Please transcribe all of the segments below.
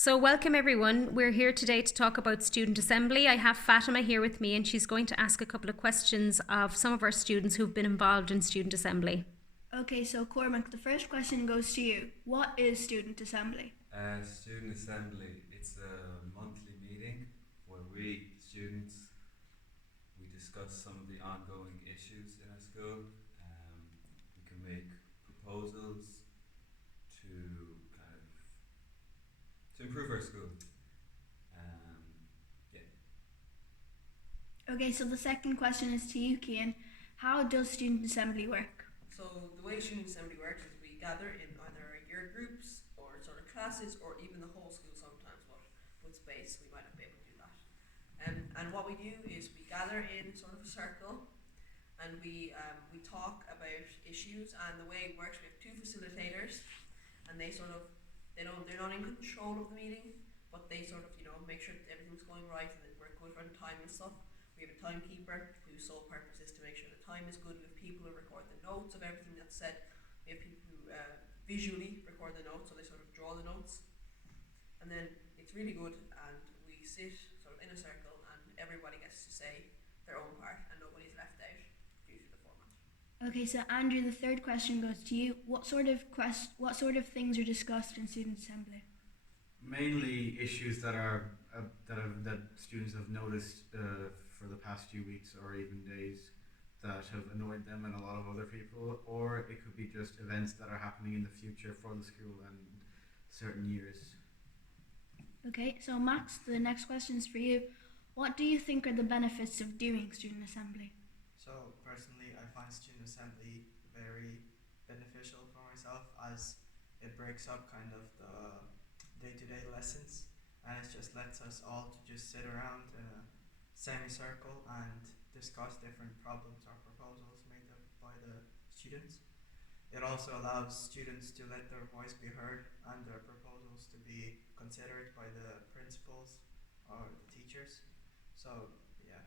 So, welcome everyone. We're here today to talk about Student Assembly. I have Fatima here with me, and she's going to ask a couple of questions of some of our students who've been involved in Student Assembly. Okay, so Cormac, the first question goes to you. What is Student Assembly? Student Assembly, it's a monthly meeting where we, the students, we discuss some of the ongoing issues in our school. We can make proposals to kind of to improve our school. Um, yeah. Okay, so the second question is to you, Kian. How does Student Assembly work? So the way student assembly works is we gather in either year groups or sort of classes or even the whole school sometimes, but with space we might not be able to do that. And what we do is we gather in sort of a circle and we talk about issues, and the way it works, we have two facilitators, and they're not in control of the meeting, but they sort of make sure that everything's going right and that we're good on time and stuff. We have a timekeeper whose sole purpose is to make sure the time is good. We have people who record the notes of everything that's said. We have people who visually record the notes, so they sort of draw the notes, and then it's really good. And we sit sort of in a circle, and everybody gets to say their own part, and nobody's left out due to the format. Okay, so Andrew, the third question goes to you. What sort of things are discussed in Student Assembly? Mainly issues that students have noticed for the past few weeks or even days that have annoyed them and a lot of other people, or it could be just events that are happening in the future for the school and certain years. Okay, so Max, the next question is for you. What do you think are the benefits of doing Student Assembly? So personally, I find student assembly very beneficial for myself, as it breaks up kind of the day-to-day lessons, and it just lets us all to just sit around in a semicircle and discuss different problems or proposals made up by the students. It also allows students to let their voice be heard and their proposals to be considered by the principals or the teachers. So yeah.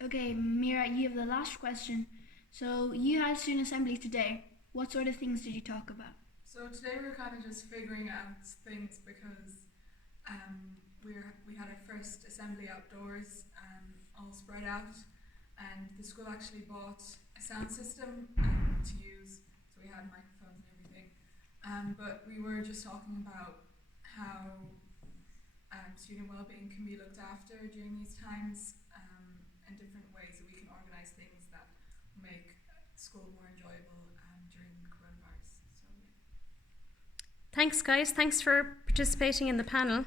Okay, Mira, you have the last question. So you had Student Assembly today. What sort of things did you talk about? So today we were kind of just figuring out things because we had our first assembly outdoors, all spread out, and the school actually bought a sound system to use, so we had microphones and everything. But we were just talking about how student well-being can be looked after during these times, and different ways that we can organise things that make school more enjoyable during the coronavirus. So yeah. Thanks, guys. Thanks for participating in the panel.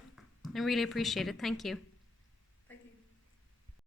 I really appreciate it. Thank you.